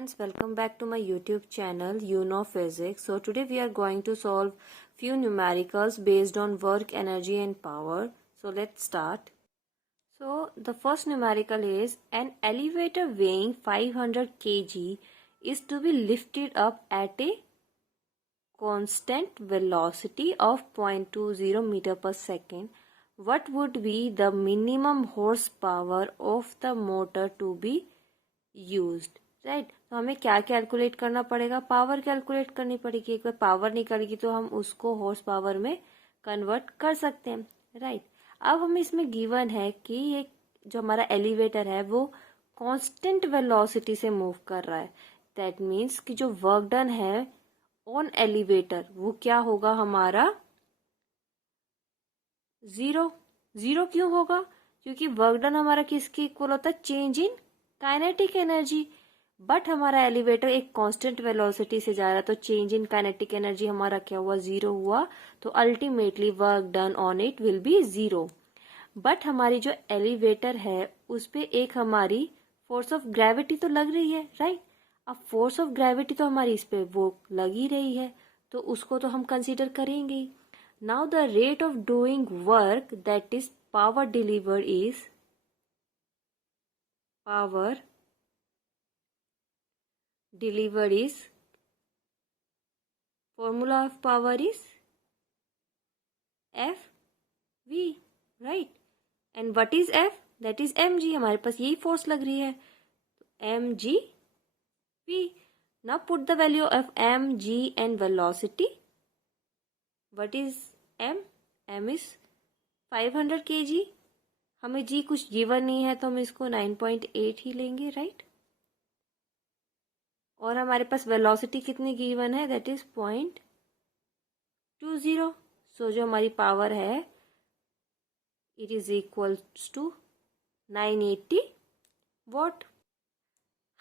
friends, welcome back to my YouTube channel You Know Physics. So today we are going to solve few numericals based on work, energy and power. So let's start. So the first numerical is an elevator weighing 500 kg is to be lifted up at a constant velocity of 0.20 meter per second. What would be the minimum horsepower of the motor to be used? Right तो हमें क्या calculate करना पड़ेगा, power calculate करनी पड़ेगी. एक बार power निकलेगी तो हम उसको हॉर्स पावर में कन्वर्ट कर सकते हैं. राइट अब हमें इसमें गिवन है कि ये जो हमारा एलिवेटर है वो कांस्टेंट वेलोसिटी से मूव कर रहा है. दैट मीन्स कि जो वर्क डन है ऑन एलिवेटर वो क्या होगा हमारा जीरो. जीरो क्यों होगा? क्योंकि वर्क डन हमारा किसके इक्वल होता है? Change in kinetic energy. But हमारा एलिवेटर एक कांस्टेंट वेलोसिटी से जा रहा है तो चेंज इन काइनेटिक एनर्जी हमारा क्या हुआ? जीरो हुआ. तो ultimately work done on it will be zero. But हमारी जो एलिवेटर है उस पे एक हमारी फोर्स ऑफ ग्रेविटी तो लग रही है. राइट अब फोर्स ऑफ ग्रेविटी तो हमारी इस पे वो लग ही रही है तो उसको तो हम कंसीडर करेंगे. Now the rate of doing work that is power delivered is power delivered is formula of power is F V, right? And what is F? That is mg. हमारे पास यही फोर्स लग रही है mg v. Now put the value of mg and velocity. What is m? m is 500 kg. हमें g कुछ given नहीं है तो हम इसको 9.8 ही लेंगे. राइट और हमारे पास वेलोसिटी कितनी गिवन है? That is 0.20. सो जो हमारी पावर है it is equal to 980 watt.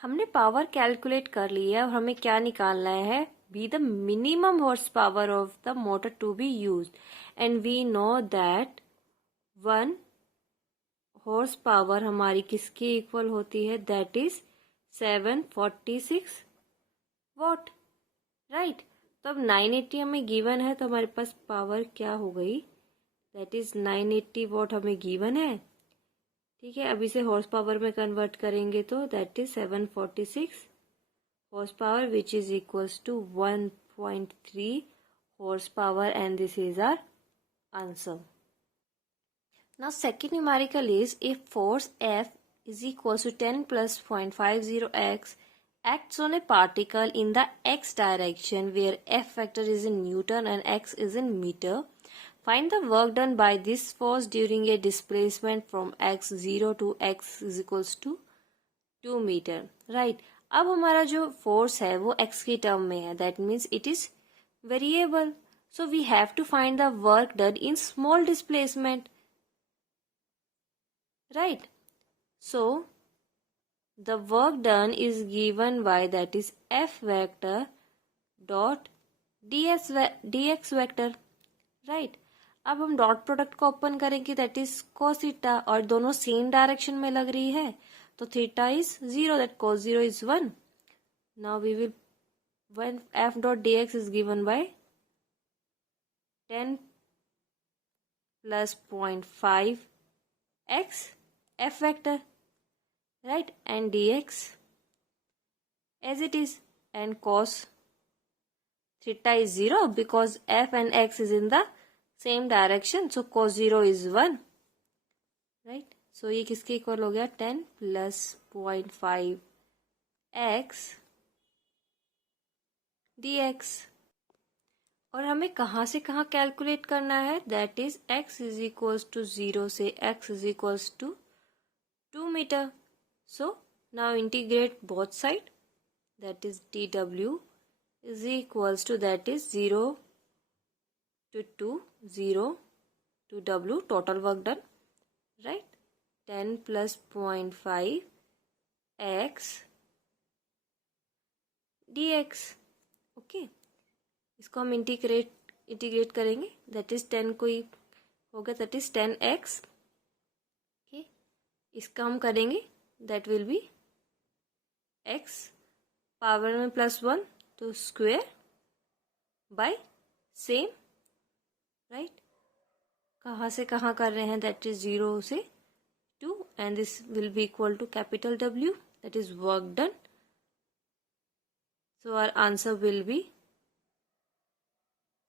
हमने पावर कैलकुलेट कर ली है और हमें क्या निकालना है? Be the minimum horse power of the motor to be used. And we know that 1 horse power हमारी किसकी इक्वल होती है? That is 746 what. राइट तो अब 980 हमें गिवन है तो हमारे पास पावर क्या हो गई? दैट इज 980 वॉट हमें गिवन है. ठीक है अब इसे हॉर्स पावर में कन्वर्ट करेंगे तो that is 746 horse power which is equals to 1.3 horse power and this is our answer. Now second numerical is if force F is equals to 10 plus 0.50x acts on a particle in the x direction where F factor is in Newton and x is in meter. Find the work done by this force during a displacement from x0 to x is equals to 2 meter. Right अब हमारा जो force है वो x की term में है. That means it is variable. So we have to find the work done in small displacement. Right so the work done is given by that is F vector dot dx vector. right अब हम dot product को open करेंगे that is cos theta और दोनों same direction में लग रही है तो theta is 0 that cos 0 is 1. Now we will when F dot dx is given by 10 plus 0.5 x F vector, right, and dx as it is, and cos theta is 0 because F and x is in the same direction, so cos 0 is 1, right. So ये किसके equal हो गया? 10 plus 0.5 x dx. और हमें कहाँ से कहाँ calculate करना है? That is x is equals to 0 से x is equals to 2 meter. So now integrate both side. That is dw is equals to that is 0 to 2 0 to w total work done. Right 10 plus 0.5 x dx. Okay इसको हम integrate करेंगे. That is 10 कोई होगा that is 10x. इसका हम करेंगे that will be x power में +1 तो स्क्वायर बाय सेम, राइट। कहाँ से कहाँ कर रहे हैं, दैट इज 0 से 2 and this will be equal to capital W, that is work done. So our answer will be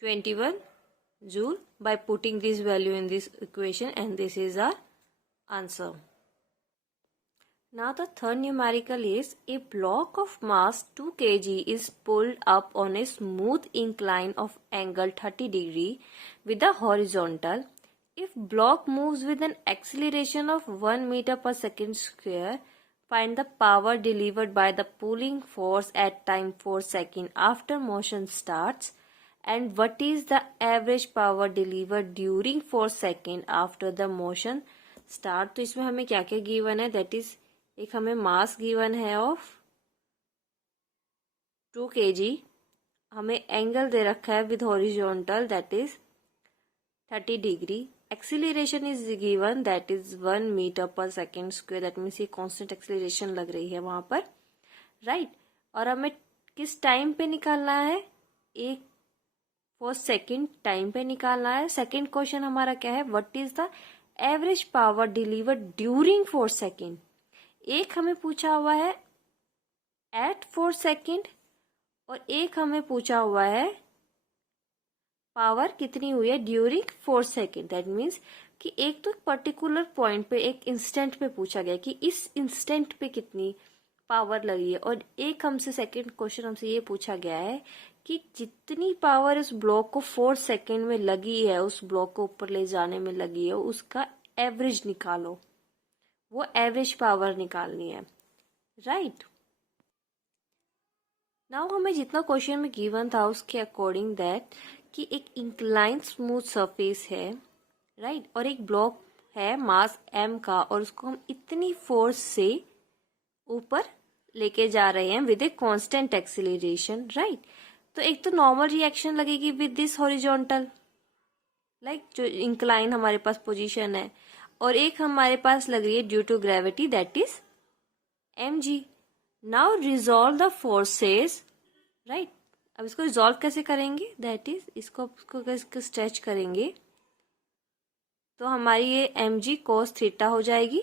21 joule by putting this value in this equation, and this is our answer. Now the third numerical is a block of mass 2 kg is pulled up on a smooth incline of angle 30 degree with the horizontal. If block moves with an acceleration of 1 meter per second square, find the power delivered by the pulling force at time 4 seconds after motion starts, and what is the average power delivered during 4 seconds after the motion start. तो इसमें हमें क्या क्या given है, that is एक हमें mass given है of 2 kg, हमें एंगल दे रखा है with horizontal that is 30 degree, acceleration is given that is 1 meter पर सेकेंड स्क्वायर, दैट मीन्स ये कांस्टेंट एक्सीलरेशन लग रही है वहां पर, राइट। और हमें किस टाइम पे निकालना है, एक 4 सेकेंड टाइम पे निकालना है. सेकेंड क्वेश्चन हमारा क्या है, what is the average power delivered during 4 second. एक हमें पूछा हुआ है एट 4 सेकेंड और एक हमें पूछा हुआ है पावर कितनी हुई है ड्यूरिंग 4 सेकेंड. दैट मीन्स कि एक तो पर्टिकुलर पॉइंट पे एक इंस्टेंट पे पूछा गया कि इस इंस्टेंट पे कितनी पावर लगी है, और एक हमसे सेकेंड क्वेश्चन हमसे ये पूछा गया है कि जितनी पावर इस ब्लॉक को 4 सेकेंड में लगी है, उस ब्लॉक को ऊपर ले जाने में लगी है, उसका एवरेज निकालो. वो एवरेज पावर निकालनी है, राइट. नाउ हमें जितना क्वेश्चन में गिवन था उसके अकॉर्डिंग दैट कि एक इंक्लाइन स्मूथ सरफेस है, राइट, और एक ब्लॉक है मास m का, और उसको हम इतनी फोर्स से ऊपर लेके जा रहे हैं with a constant acceleration, right. तो एक तो नॉर्मल रिएक्शन लगेगी विद दिस हॉरिजॉन्टल, लाइक जो इंक्लाइन हमारे पास पोजीशन है, और एक हमारे पास लग रही है due to gravity that is mg. Now resolve the forces, right. अब इसको रिजॉल्व कैसे करेंगे, दैट इज इसको स्ट्रेच करेंगे तो हमारी ये mg cos थीटा हो जाएगी,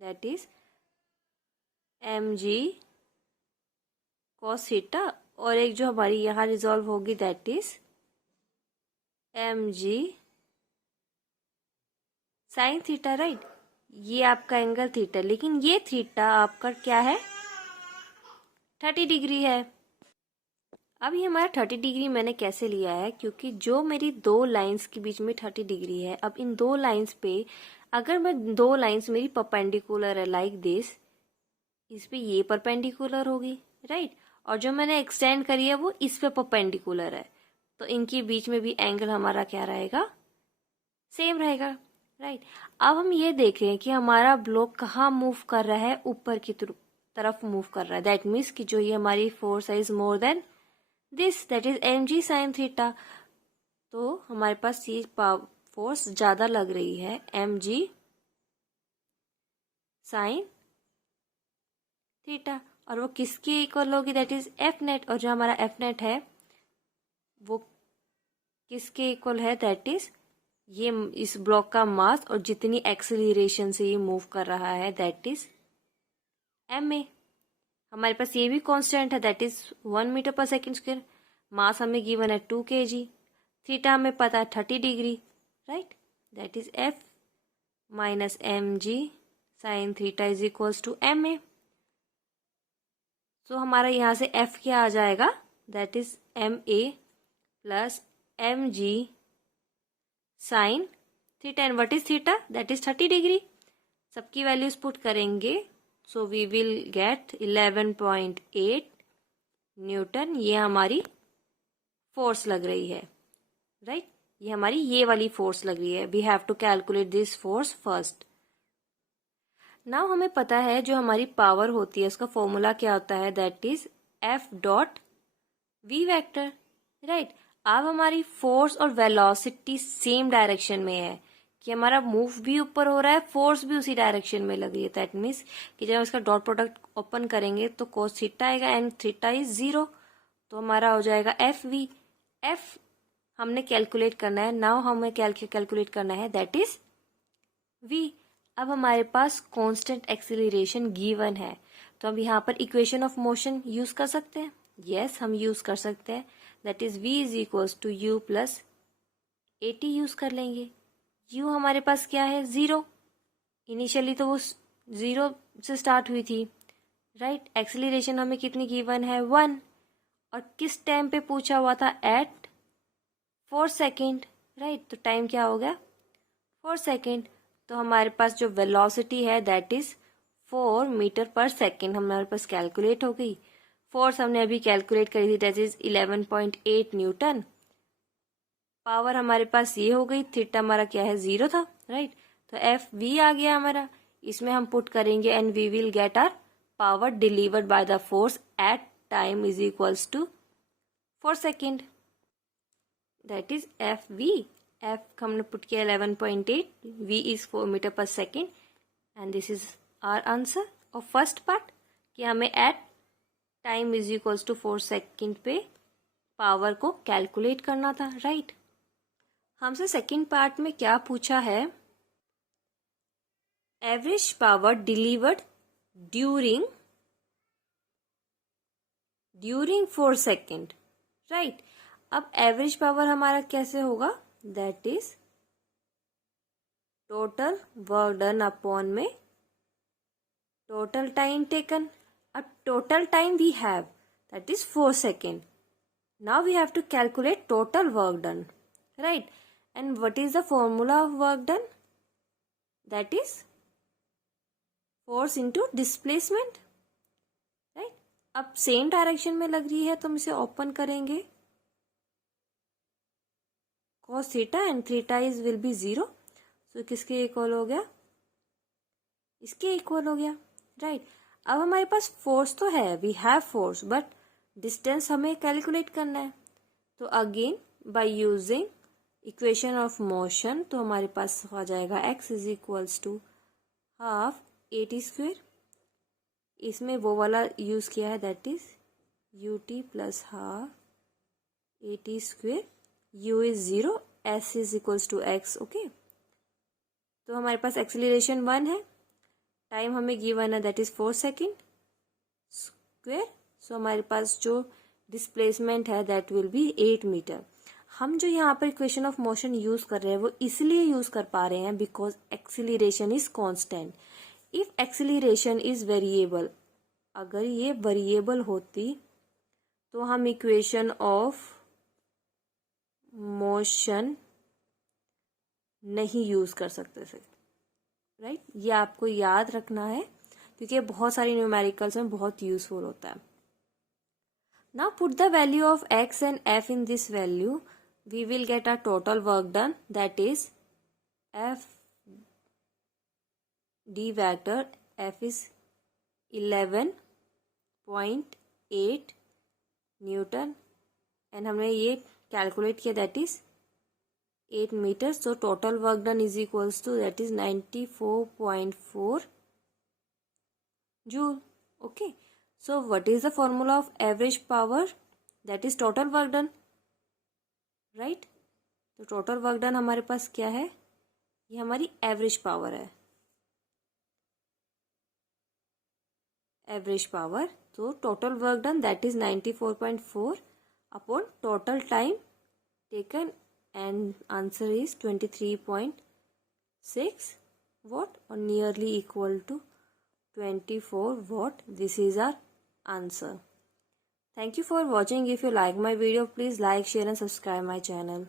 that is mg cos theta, और एक जो हमारी यहाँ रिजॉल्व होगी that is mg sin theta, right. ये आपका एंगल थीटा, लेकिन ये थीटा आपका क्या है 30 डिग्री है. अब ये हमारा 30 डिग्री मैंने कैसे लिया है, क्योंकि जो मेरी दो लाइंस के बीच में 30 डिग्री है, अब इन दो लाइंस पे अगर मैं दो लाइंस मेरी परपेंडिकुलर है लाइक दिस, इस पे ये परपेंडिकुलर होगी, राइट, और जो मैंने एक्सटेंड करी है वो इस पे परपेंडिकुलर है, तो इनके बीच में भी एंगल हमारा क्या रहेगा, सेम रहेगा, राइट. अब हम ये देख रहे हैं कि हमारा ब्लॉक कहाँ मूव कर रहा है, ऊपर की तरफ मूव कर रहा है. दैट मीन्स कि जो ये हमारी फोर्स है is more than this, that is mg sin theta. तो हमारे पास ये फोर्स ज्यादा लग रही है mg sin थीटा, और वो किसके इक्वल होगी, दैट इज एफ नेट. और जो हमारा एफ नेट है वो किसके इक्वल है, दैट इज ये इस ब्लॉक का मास और जितनी एक्सेलरेशन से ये मूव कर रहा है दैट इज ma. हमारे पास ये भी कांस्टेंट है दैट इज 1 मीटर पर सेकेंड स्क्वायर. मास हमें गिवन है 2 kg, थीटा हमें पता है 30 degree, right, that is f minus mg sine theta is equals to ma. So हमारा यहाँ से f क्या आ जाएगा, that is ma plus mg sine theta, and what is theta, that is 30 degree. सबकी वैल्यूज पुट करेंगे, so we will get 11.8 newton. ये हमारी फोर्स लग रही है, राइट, ये हमारी ये वाली फोर्स लग रही है. We have to calculate this force first. Now हमें पता है जो हमारी पावर होती है उसका फॉर्मूला क्या होता है, that is f dot v vector, right. अब हमारी फोर्स और वेलोसिटी सेम डायरेक्शन में है, कि हमारा मूव भी ऊपर हो रहा है, फोर्स भी उसी डायरेक्शन में लग रही है। दैट मीन्स कि जब इसका डॉट प्रोडक्ट ओपन करेंगे तो cos थीटा आएगा एंड थीटा इज 0, तो हमारा हो जाएगा एफ वी। एफ हमने कैलकुलेट करना है, नाउ हमें कैलकुलेट करना है, दैट इज वी। अब हमारे पास कांस्टेंट एक्सीलरेशन गिवन है, तो अब यहाँ पर इक्वेशन ऑफ मोशन यूज कर सकते हैं। यस, हम यूज कर सकते हैं, that is v is equals to u plus a t use कर लेंगे। u हमारे पास क्या है, 0। इनिशियली तो वो 0 से स्टार्ट हुई थी, राइट। एक्सीलरेशन हमें कितनी गिवन है, 1, और किस टाइम पे पूछा हुआ था, एट 4 सेकेंड, राइट। तो टाइम क्या हो गया, 4 सेकेंड। तो हमारे पास जो वेलोसिटी है दैट इज 4 मीटर पर सेकेंड हमारे पास कैलकुलेट हो गई। फोर्स हमने अभी कैलकुलेट करी थी, दैट इज 11.8 न्यूटन। पावर हमारे पास ये हो गई, थीटा हमारा क्या है, 0 था, राइट। तो एफ वी आ गया हमारा, इसमें हम पुट करेंगे and we will get our power delivered by the force at time is equals to 4 second, that is f v. F हमने पुट किया 11.8, वी इज 4 मीटर पर second, and this is our answer of first part कि हमें at time is equals to 4 second पे power को calculate करना था, right. हमसे सेकेंड पार्ट में क्या पूछा है, average power delivered during 4 second, right. अब एवरेज पावर हमारा कैसे होगा, that is total work done upon में टोटल टाइम टेकन। अब total time we have that is 4 second. Now we have to calculate total work done, right. And what is the formula of work done, that is force into displacement, right. अब same direction में लग रही है तो हम इसे open करेंगे, cos theta and theta is will be 0, सो किसके इक्वल हो गया, इसके इक्वल हो गया, राइट। अब हमारे पास फोर्स तो है, we have force, but distance हमें कैलकुलेट करना है। तो again by using equation of motion, तो हमारे पास हो जाएगा x is equals to half a t square. इसमें वो वाला यूज किया है, that is u t plus half a t square. u is 0, s is equals to x, okay. तो हमारे पास एक्सीलरेशन 1 है, टाइम हमें गिवन है दैट इज 4 सेकेंड स्क्वेयर। सो हमारे पास जो डिस्प्लेसमेंट है दैट विल बी 8 मीटर। हम जो यहाँ पर इक्वेशन ऑफ मोशन यूज कर रहे हैं वो इसलिए यूज कर पा रहे हैं because acceleration is constant. If acceleration is variable, अगर ये वेरिएबल होती तो हम इक्वेशन ऑफ मोशन नहीं यूज कर सकते थे, राइट। ये आपको याद रखना है क्योंकि बहुत सारी न्यूमेरिकल्स में बहुत यूजफुल होता है। Now put the value of x and f in this value, we will get a total work done, that is f d vector, f is 11.8 newton and हमने ये कैलकुलेट किया, that is 8 meter. So total work done is equals to that is 94.4 joule, okay. So what is the formula of average power, that is total work done, right. तो total work done हमारे पास क्या है, ये हमारी average power है, average power. तो total work done that is 94.4 upon total time taken and answer is 23.6 watt or nearly equal to 24 watt. This is our answer. Thank you for watching. If you like my video, please like, share and subscribe my channel.